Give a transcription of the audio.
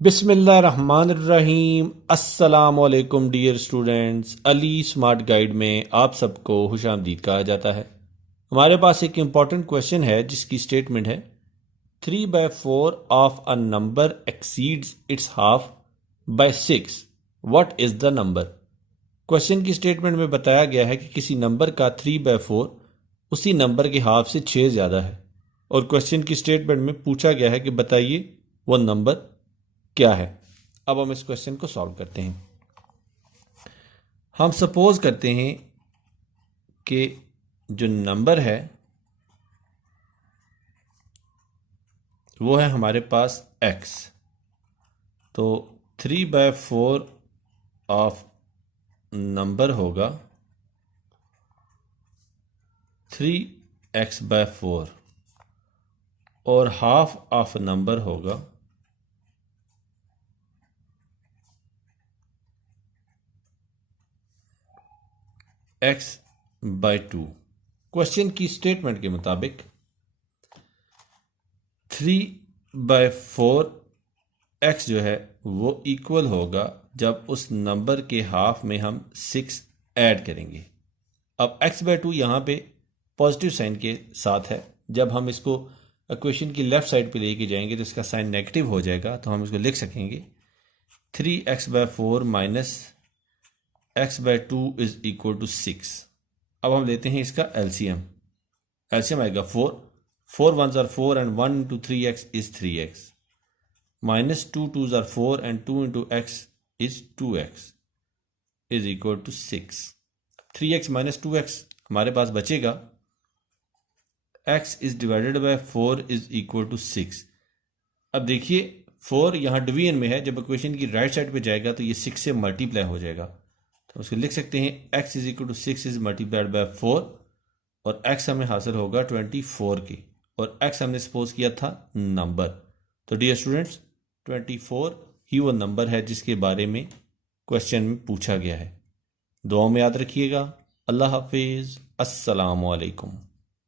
बिस्मिल्लाहिर्रहमानिर्रहीम। अस्सलाम वालेकुम dear students. Ali smart guide में आप सबको खुशामदीद कहा जाता है। हमारे पास एक इम्पॉर्टेंट क्वेश्चन है जिसकी स्टेटमेंट है 3/4 of a number exceeds its half by 6। What is the number. Question की स्टेटमेंट में बताया गया है कि किसी नंबर का 3/4 उसी नंबर के हाफ से 6 ज़्यादा है और क्वेश्चन की स्टेटमेंट में पूछा गया है कि बताइए वो नंबर क्या है। अब हम इस क्वेश्चन को सॉल्व करते हैं। हम सपोज करते हैं कि जो नंबर है वो है हमारे पास x। तो 3/4 ऑफ नंबर होगा 3x/4 और हाफ ऑफ नंबर होगा x/2। क्वेश्चन की स्टेटमेंट के मुताबिक 3/4 x जो है वो इक्वल होगा जब उस नंबर के हाफ में हम 6 ऐड करेंगे। अब x/2 यहाँ पे पॉजिटिव साइन के साथ है। जब हम इसको इक्वेशन की लेफ्ट साइड पे लेके जाएंगे तो इसका साइन नेगेटिव हो जाएगा, तो हम इसको लिख सकेंगे 3x/4 minus x/2 is equal to 6। अब हम लेते हैं इसका एलसीएम। एलसीएम आएगा 4 1s are 4 and 1 into 3x is 3x minus 2 2s are 4 and 2 into x is 2x is equal to 6। 3x minus 2x हमारे पास बचेगा x is divided by 4 is equal to 6। अब देखिए 4 यहाँ डिवीजन में है, जब equation की राइट साइड पे जाएगा तो ये 6 से मल्टीप्लाई हो जाएगा, तो उसको लिख सकते हैं x is equal to 6 is multiplied by 4 और x हमें हासिल होगा 24 की, और x हमने सपोज किया था नंबर। तो डियर स्टूडेंट्स 24 ही वो नंबर है जिसके बारे में क्वेश्चन में पूछा गया है। दुआ में याद रखिएगा। अल्लाह हाफिज़। अस्सलाम वालेकुम।